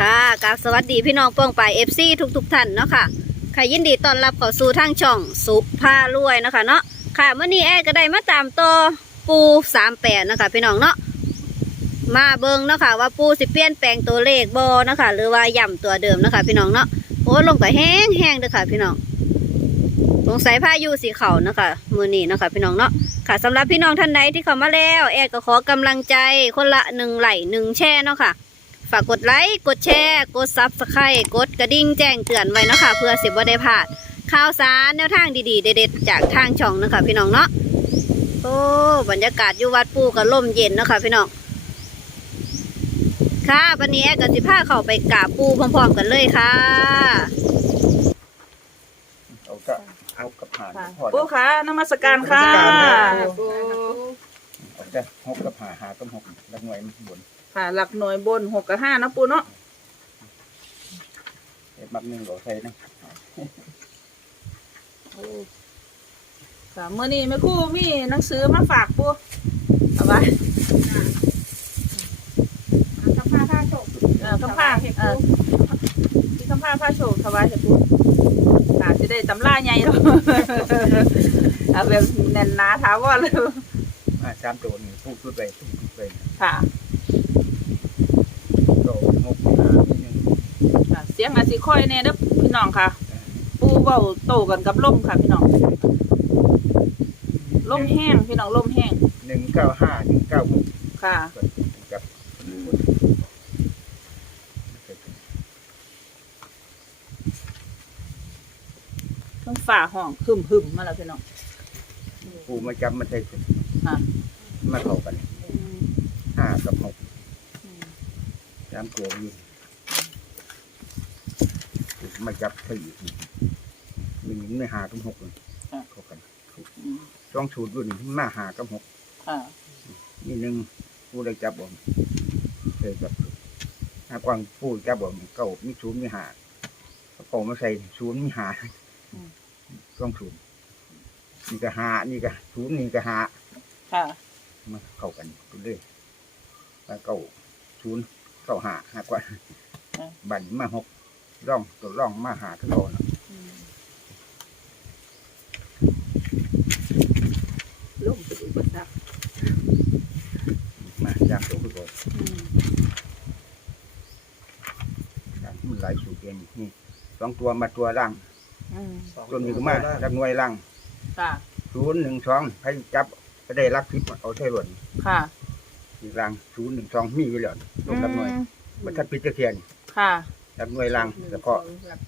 ค่ะกับสวัสดีพี่น้องป้องไปเอฟซีทุกๆท่านเนาะค่ะค่ะยินดีต้อนรับเข้าสู่ทางช่องสุภารวยเนาะคะเนาะค่ะเมื่อนี้แอร์ก็ได้มาตามต่อปูสามแปดนะคะพี่น้องเนาะมาเบิงเนาะค่ะว่าปูสิเปลี่ยนแปลงตัวเลขบอนะคะหรือว่าย่ำตัวเดิมนะคะพี่น้องเนาะโอ้ลงไปแห้งแห้งๆเด้อค่ะพี่น้องสงสัยพายุสีเขานะคะมือนี้นะคะพี่น้องเนาะค่ะสำหรับพี่น้องท่านใดที่เข้ามาแล้ว แอร์ก็ขอกำลังใจคนละหนึ่งไหลหนึ่งแช่เนาะค่ะ ฝากกดไลค์กดแชร์ กดซับสไครต์กดกระดิ่งแจ้งเตือนไว้เนาะค่ะเพื่อสิบว่าได้พลาดข่าวสารแนวทางดีๆ เด็ดๆจากทางช่องเนาะคะพี่น้องเนาะโอ้บรรยากาศอยู่วัดปูกับลมเย็นเนาะค่ะพี่น้องค่ะวันนี้แอร์กับสิพาเข้าไปกราบปูพร้อมๆกันเลยค่ะเอาก็เอากับหาค่ะพอปู่ค่ะนมัสการค่ะนมัสการครับปูเอาแต่หกกับหาหากับหกแล้วหน่วยมันบน ค่ะ หลักหน่วยบนหกกับห้านะปู่เนาะเอ็ดมักหนึ่งหลอใส่นะค่ะเมื่อนี้แม่ครู่มีหนังสือมาฝากปู่เอาไว้คำพาผ้าโชคเออคำผ้าเออที่คำผ้าผ้าโชว์ถวายให้ปู่ค่ะจะได้ตำราใหญ่เนาะเอาแบบแน่นหนาถาวรเลย มาสามตัวนี่พูดพูดไปพูดพูดไป ค่ะ โตหกหาที่หนึ่งค่ะเสียงอาจสิค่อยแน่เด้อพี่น้องค่ะ ปู่เว้าโตกันกับลมค่ะพี่น้องลมแห้งพี่น้องลมแห้งหนึ่งเก้าห้าหนึ่งเก้าหกค่ะกับต้องฝ่าห้องหึมหึมๆมาแล้วพี่น้องปูมาจำมาใส่ค่ะมาเข้ากันห้ากับหก สามตัวอยู่มาจับใส่อีกมีไม่หากับหกเลยเข้ากันอืมช่องชูดรุ่นมาหากับหกค่ะนี่หนึ่งผู้ได้จับบ่มเคยจับหากวางผู้จับบ่มเก่ามีศูนย์มีหาเก่ามาใส่ศูนย์มีหาช่องศูนย์นี่ก็หา นี่ก็ศูนย์นี่ก็หาค่ะมาเข้ากันกันเลยแล้วเก่าศูนย์ เก่าหาหากว่าบันมาหกร่องตัวร่องมาหาขึ้นก่อนลมเป็นอุปสรรคมาย่างตัวขึ้นก่อนอืมย่างมันหลายสูตรเองนี่สองตัวมาตัวล่างอืมตัวนี้ก็มาจากหน่วยล่างค่ะ ศูนย์หนึ่งสองให้จับก็ได้รักทิพย์เอาใช่หล่นค่ะ อีกรังศูนย์หนึ่งสองมีอยู่แล้วลงกับหน่วยอืมบรรทัดพิจเทียนค่ะกับหน่วยรังแล้วก็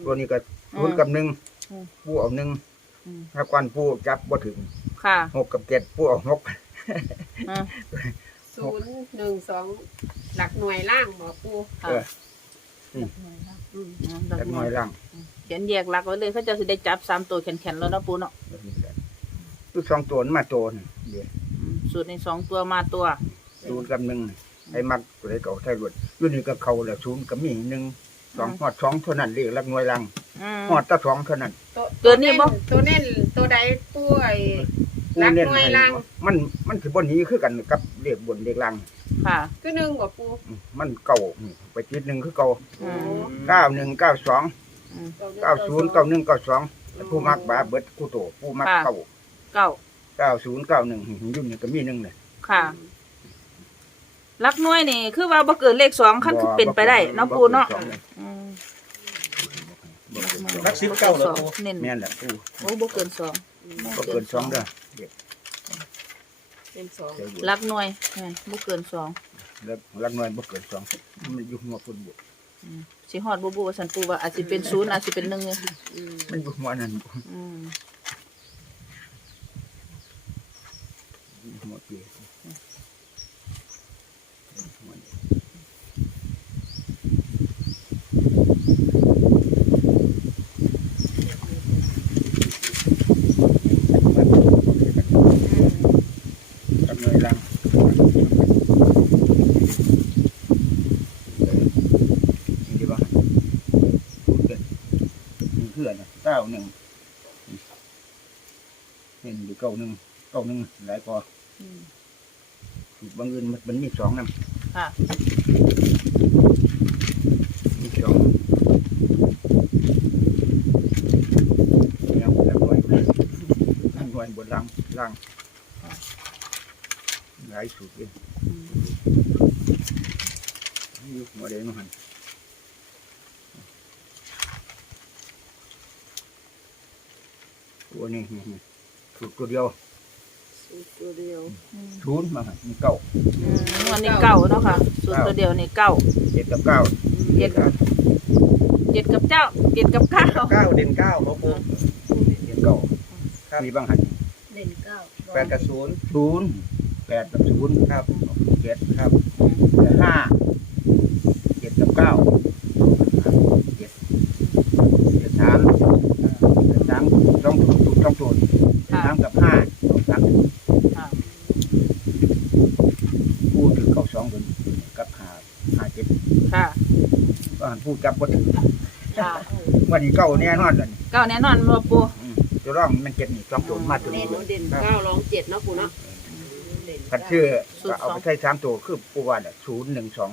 ตัวนี้ก็ศูนย์กับหนึ่งอืม ผู้เอาหนึ่งอืมถ้าควันผู้จับบ่ถึงค่ะหกกับเจ็ดผู้เอาหกอืม ศูนย์หนึ่งสองหลักหน่วยล่างหมอปูค่ะ เอออืมอืมกับหน่วยรังเขียนแยกหลักไว้เลยเขาจะสิได้จับสามตัวแข็งๆแล้วนะปูเนาะลูกสองตัวนั้นมาตัวนี่เดี๋ยวอืมสูตรในสองตัวมาตัว ศูนย์กับหนึ่งให้มักตัวใดก็เอาใช่หล่นอยู่นี่ก็เขาแล้วศูนย์กับมีหนึ่งสองหอดสองเท่านั้นเรียกรักหน่วยรังอืมหอดแตะสองเท่านั้น ตัวตัวนี้บ่ ตัวเน้นตัวใดปูไอ้ผู้รักเน้นหน่วยให้รังมันมันถือบนนี้คือกันกับเรียกบนเรียกรังค่ะคือหนึ่งหมอปูอืมมันเก่าอืมไปจิตหนึ่งคือเก่าอืมเก้าหนึ่งเก้าสองอืมเก้าศูนย์เก้าหนึ่งเก้าสองผู้มักบาเบิดคู่โตผู้มักค่ะเก้าเก้าเก้าศูนย์เก้าหนึ่งยุ่งนี่ก็มีหนึ่งเลยค่ะห ลักหน่วยนี่ คือว่าบ่เกินเลขสองขั้นคือเป็นไปได้เนาะปูเนาะอืมนักสิบเก้าเหรอปูเน้นแม่นแหละผู้โอ้บ่เกินสองก็เกินสองเด้อเด็กเป็นสองเดี๋ยวอยู่หลักหน่วยแม่นบ่เกินสองแล้วรักน้อยบ่เกินสองมันอยู่หัวคนบุอืมสิฮอดบ่บ่ว่าสันปูว่าอาจสิเป็นศูนย์อาจสิเป็นหนึ่งเนี่ยอืมมันอยู่หัวนั่นอืมหัวเปียหัวนี่รักน้อยรังนี่ดีป่ะพูดกันนี่ เพื่อนนะเก้าหนึ่งเห็นอยู่เก้าหนึ่งเก้าหนึ่งหลายพออืมบางอื่นมันมันมีสองนค ค่ะมีสองยังแล้วหน่วยนั่งหน่วยบนล่างล่างหลายสูตรเลยอยู่หัวเดงหัน ตัวนี้นี่นี่สูตรตัวเดียว ตัวเดียวศูนย์มาหั่นมีเก้าอืมวันนี้เก้าเนาะค่ะสูตรตัวเดียวนี่เก้าเจ็ดกับเก้าเจ็ดกับเจ็ดกับเจ้าเจ็ดกับเก้าเก้าเด่นเก้าครับปูเจ็ดเก้าครับมีบางหันเด่นเก้าแปดกับศูนย์ศูนย์แปดกับศูนย์ครับเจ็ดครับ ห้าเจ็ดกับเก้าเจ็ดเจ็ดสามเจ็ดสามต้องถูกต้องถูก ค่ะ สามกับห้าสองสาม ค่ะ พูดถึงเก้าสองคนกับห้าห้าเจ็ด ค่ะ ว่าพูดจับก็ถึงค่ะวันนี้เก้าแน่นอนเลยเก้าแน่นอนบ่ปูตัวร่องมันเจ็ดนี่ต้องตัวมาตัวนี้เด่นเก้ารองเจ็ดเนาะปูเนาะเด่นกันเก้าชื่อก็เอาไปใช้สามตัวคือปูว่าศูนย์หนึ่งสอง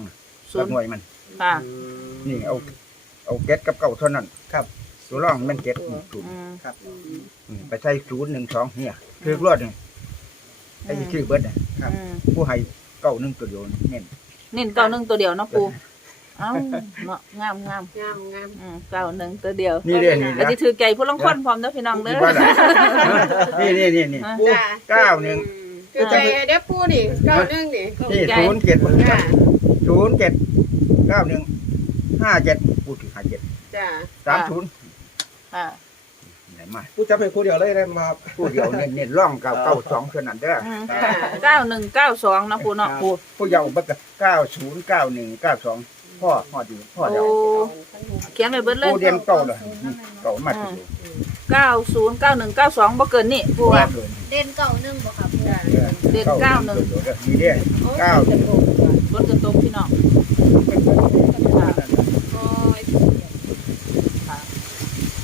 ศูตันย์หน่วยมันค่ะนี่เอา เอาเก็ดกับเก้าเท่านั้นครับตัวร่องมันเก็ดศูนย์อืมครับอืมไปใช้ศูนย์หนึ่งสองเนี่ยคือรวดนี่ไอ้ที่ชื่อเบิร์ดเนี่ยครับอืมผู้ให้เก้าหนึ่งตัวเดียวเน้นเน้นเก้าหนึ่งตัวเดียวเนาะปู เอ้าเนาะงามงามงามงามอืมเก้าหนึ่งตัวเดียวนี่เด้นี่อาจนะจะถือไก่ผู้ลงคนพร้อมเด้อพี่น้องเด้อ ว่าล่ะนี่นี่นี่นี่อะปูเก้าหนึ่ง คือใจเด็กปูนี่เก้าหนึ่งนี่นี่ศูนย์เจ็ดจ้าศูนย์เจ็ดเก้าหนึ่งห้าเจ็ดปูถึงห้าเจ็ดจ้าสามศูนย์ค่ะไหนมาปูจับเป็นคู่เดียวเลยได้มาผู้เดียวเน้นเน้นร่องเก้าเก้าสองเท่านั้นเด้ออืมเก้าหนึ่งเก้าสองนะปูเนาะปูผู้เยาว์บักเก้าศูนย์เก้าหนึ่งเก้าสอง พ่อพ่อดีพ่อเดียวโอ้เขียนไปเบิดเลยผู้เรียนเก่าเลยนี่เก่ามาถึงเก้าศูนย์เก้าหนึ่งเก้าสองบ่เกินนี่ปูผู้ว่าว่า เกินเด่นเก้าหนึ่งบ่ค่ะปูจ้าเด็กเก้าหนึ่ง มีเด้เก้าหนึ่งบนกระตกพี่น้องค่ะโอ้ยค่ะ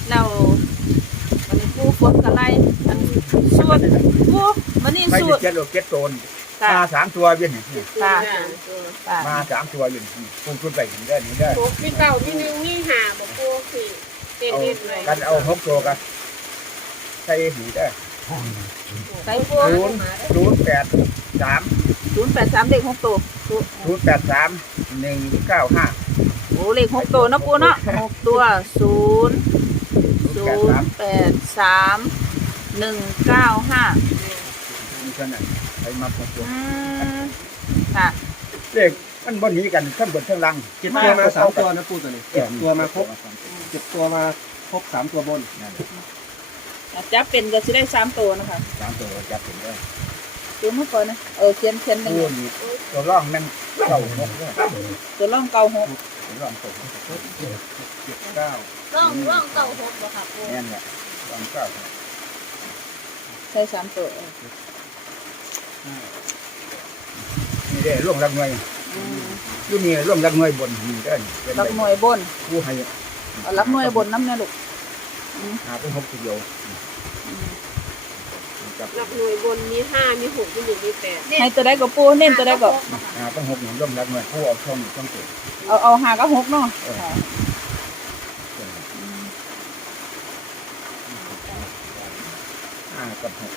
แล้ววันนี้ปูฝนกระไรอันสวดปูวันนี้ไม่สได้วดเจ็ดโลเจ็ดโซนค่ะมาสามตัวเวียนนี่ค่ะ จ้ามาสามตัวอยู่นี่ปูขึ้นไปนี่ได้นี่ได้หกมีเก้ามีหนึ่งมีห้าบ่ปูสี่เด่นเอาเด่นเลยกันเอาหกตัวกันใส่หีได้ใส่ปูศูนย์ศูนย์แปดสามศูนย์แปดสามเลขหกตัวศูนย์แปดสามหนึ่งเก้าห้าโอ้เลขหกตัวเนาะปูเนาะหกตัวศูนย์ศูศูนย์แปดนสามย์แปดสามหนึ่งเก้าห้ามีเท่านั้นไปมาหกตัวอืมค่ะ เลขมันบนนี้กันทั้งบนทั้งล่างเจ็ดตัวมาสามตัวนะปูตัวนี้เจ็เจ็ดดตัตัววมามาคครรบบเจ็ดตัวมาครบสามตัวบนนั่นจับเป็นก็สิได้สามตัวนะคะสามตัวจับถึงได้ดูเมื่อก่อนนะเออเขียนเขียนหนึ่งปูนี่ตัวร่องนั่นเก้าหกเลยตัวร่องเก้าหกตัวร่องตกเจ็ดเก้าร่องร่องเก้าหกบ่ค่ะปูแน่นแหละร่องเก้าใช่สามตัวเออ นี่ได้ร่วงรักหน่วยอืมอยู่นี่ร่วงรักหน่วยบนนี่ได้เป็นลักหน่วยบนผู้ให้เอาลักหน่วยบนน้ำเนี่ยลูกหาเป็นหกตัวเดียวจับหลักหน่วยบนมีห้ามีหกมีหนึ่งมีแปดให้ตัวได้ก็ปูเน้นตัวได้ก็หาเป็นหกหนึ่งร่วงรักหน่วยผู้เอาช่องช่องเจ็ดเอาเอาหาก็หกเนาะค่ะห้ากับหก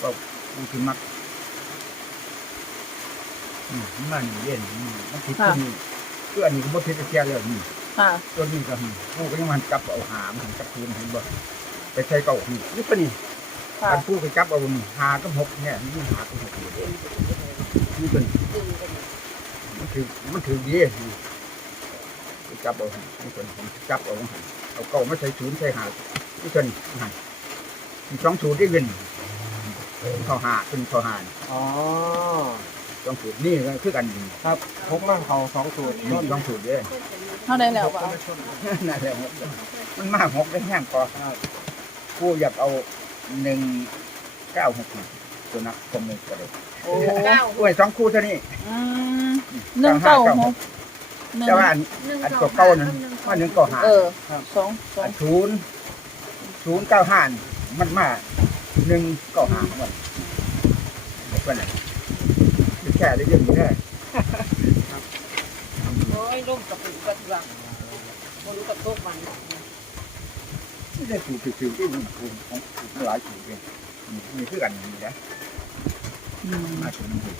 ก็ผู้ที่มัก อืมมันเย็นอืมมันผิดตัวนี้ตัวอันนี้ก็บ่ผิดเสียเลยนี่ค่ะตัวนี้ก็ผู้ก็ยังมันจับเอาหามนจับคืนเห็นบ่ไปใช้เก่านี่นี่ปะนี่ค่ะมันผู้ไปจับเอานี่หากับหกเนี่ยนี่หากับหกอยู่นี่เป็นมันถือมันถือดีนี่ไปจับเอานี่เป็นผมจับเอาเอาเก่ามาใส่ศูนย์ใส่หานี่เป็นหันมีสองศูนย์ได้เงินเขาหาเป็นเขาหาอ๋อ สองศูนย์นี่ก็คือกันนี่ครับพบมั่งเขาสองสูตรสองศูนย์เด้เท่าได้แล้วเปล่านั่นแหละหกมันมากหกได้แห้งพอกูอยากเอาหนึ่งเก้าหกตัวนักคมเลยก็เลยโอ้เก้ากูให้สองคู่เท่านี้อืมหนึ่งเก้าหกหนึ่งแต่ว่าอันอันตัวเก้านั้นว่าหนึ่งเก้าห้าเออสองสองอันศูนย์ศูนย์เก้าห้ามันมาหนึ่งเก้าห้าหมดเป็นไง แค่ได้เรื่องนี้ได้โอ้ยร่มกับปุ๋ยกับทุลังบนกับโต๊ะมันไม่ได้ถูกถูกถูกที่มันถูกของถูกหลายถูกเลยมีเพื่อนมีนะมาถึงนี่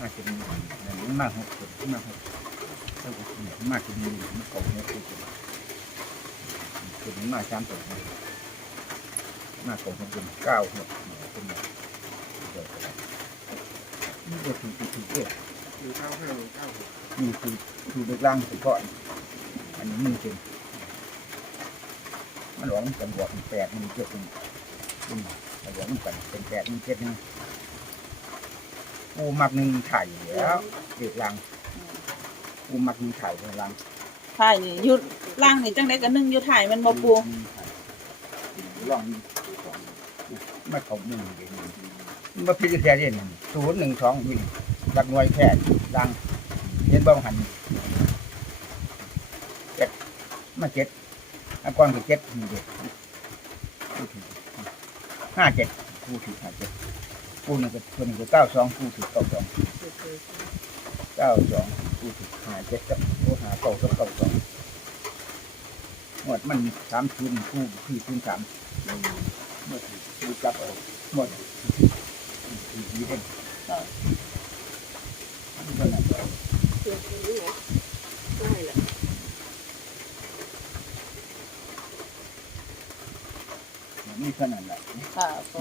มาถึงนี่นี่มาหกคนมาหกแล้วก็มาถึงนี่มันเก่าเนี่ยคือคือมาสามตัวมาเก่าเป็นเก้าหกเป็น นี่ก็ถูกถูกถูกเอ๊ะหนึ่งเก้าห้าหนึ่งเก้าหกนี่คือคือเด็กล่างสุดก่อนอันนี้มันเป็นมันหลวมันกันบวกมันแปดมันเจ็ดมันมันหลวมันกันเป็นแปดมันเจ็ดนะกูมักหนึ่งไข่แล้วเด็กล่างกูมักหนึ่งไข่เป็นล่างถ่ายนี่อยุดล่างนี่จังได๋ก็นึ่งอยู่ถ่มันบ่ปูลองมาเขาหนึ่งเดี๋ยวนี้ มาพิจารณาเด่นศูนย์หนึ่งสองวิ่งรักหน่วยแค่ล่างเห็นบ้างหันเจ็ดมาเจ็ดอากรคือเจ็ดนี่เด็กห้าเจ็ดผู้ถือห้าเจ็ดผู้หนึ่งก็ผู้หนึ่งก็เก้าสองผู้ถือเก้าสองเก้าสองผู้ถือห้าเจ็ดกับผู้หาเก้ากับเก้าสองหมดมันสามศูนย์ผู้คือศูนย์สามหมดผู้จับเอาหมดคือ ดีเด่นนั่นแหละเกิดไหละนี่เท่านั้นแหละค่ะปู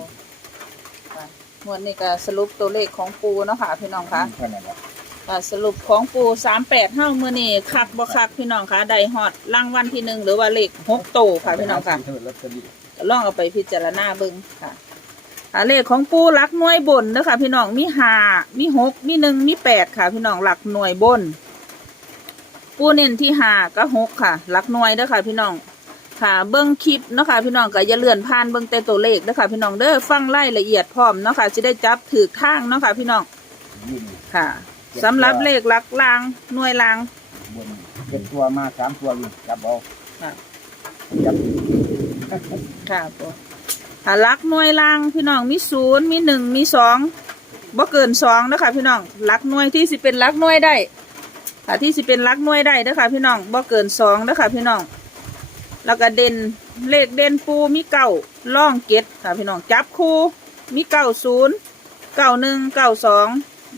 ค่ะงวดนี้ก็สรุปตัวเลขของปูเนาะค่ะพี่น้องคะเท่านั้นแหละค่ะสรุปของปู38เฮามื้อนี้คักบ่คักพี่น้องคะได้ฮอดรางวัลที่หนึ่งหรือว่าเลข6โตวค่ะพี่น้องค่ะร่องเอาไปพิจารณาเบิ่งค่ะ อ่าเลขของปูหลักหน่วยบนเด้อค่ะ พี่น้องมีห้ามีหกมีหนึ่งมีแปดค่ะ พี่น้องหลักหน่วยบน ปูเน้นที่ห้ากับหกค่ะ หลักหน่วยเด้อค่ะ พี่น้องค่ะเบิ่งคลิปเนาะค่ะพี่น้องก็อย่าเลื่อนผ่านเบิ่งแต่ตัวเลขเด้อค่ะ พี่น้องเด้อฟังรายละเอียดพร้อมเนาะค่ะจะได้จับถือทางเนาะค่ะพี่น้องยิ่งค่ะสำหรับเลขหลักลางหน่วยลางบนเป็นตัวมาสามตัวอยู่จับเอาค่ะ จับ ค่ะปู ถ้าหลักหน่วยล่างพี่น้องมีศูนย์มีหนึ่งมีสองบ่เกินสองนะคะพี่น้องหลักหน่วยที่สิเป็นหลักหน่วยได้ค่ะที่สิเป็นหลักหน่วยได้นะคะพี่น้องบ่เกินสองนะคะพี่น้องแล้วก็เด่นเลขเด่นปูมีเก้าล่องเก็ดค่ะพี่น้องจับคู่มีเก้าศูนย์เก้าหนึ่งเก้าสอง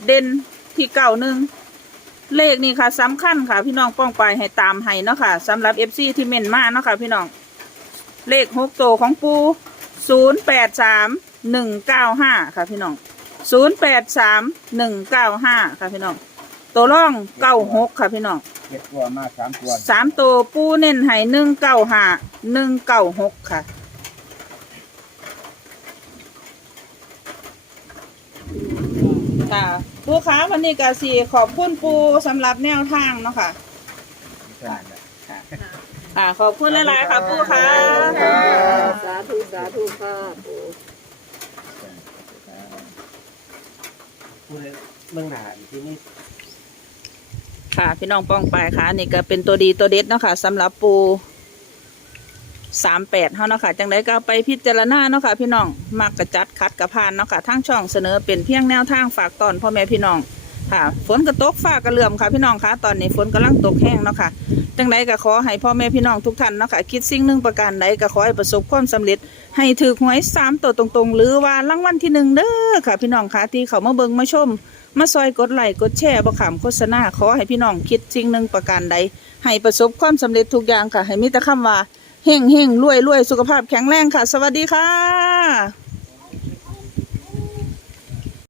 เด่นที่เก้าหนึ่งเลขนี่ค่ะสำคัญค่ะพี่น้องป้องไปให้ตามให้เนาะค่ะสำหรับเอฟซีที่เม่นมาเนาะค่ะพี่น้องเลขหกโตของปู ศูนย์แปดสามหนึ่งเก้าห้าค่ะพี่น้องศูนย์แปดสามหนึ่งเก้าห้าค่ะพี่น้อง ตัวร่องเก้าหกค่ะพี่น้องเจ็ดตัวมาสามตัวสามตัวปูเน้นให้หนึ่งเก้าห้าหนึ่งเก้าหกค่ะ ค่ะปูค้าวันนี้กสีขอบคุณปูสำหรับแนวทางเนาะค่ะเท่านั้นแหละ อ่าขอบคุณหลายๆค่ะปูค่ะสาธุสาธุค่ะปูพูดเลยเรื่องหนาอยู่ที่นี่ค่ะ พี่น้องป้องไปค่ะอันนี่ก็เป็นตัวดีตัวเด็ดเนาะค่ะสำหรับปูสามแปดเท่าเนาะค่ะจังไดก็เอาไปพิจารณาเนาะค่ะพี่น้องมักกระจัดคัดกระพานเนาะค่ะทั้งช่องเสนอเป็นเพียงแนวทางฝากตอนพ่อแม่พี่น้อง ค่ะ ฝนกระตกฟ้ากระเหลื่อมค่ะพี่น้องค่ะตอนนี้ฝนกำลังตกแห้งเนาะค่ะจังไดก็ขอให้พ่อแม่พี่น้องทุกท่านเนาะค่ะคิดสิ่งหนึ่งประการใดก็ขอให้ประสบความสำเร็จ ให้ถือหวยสามตัวตรงๆ หรือว่ารางวัลที่หนึ่งเด้อค่ะ พี่น้องค่ะที่เขามาเบิ่งมาชม มาซอยกดไลค์กดแชร์บ่ขามโฆษณาขอให้พี่น้องคิดสิ่งหนึ่งประการใด ให้ประสบความสำเร็จทุกอย่างค่ะ ให้มีแต่คำว่าเฮ่งเฮ่งรวยรวยสุขภาพแข็งแรงค่ะ สวัสดีค่ะ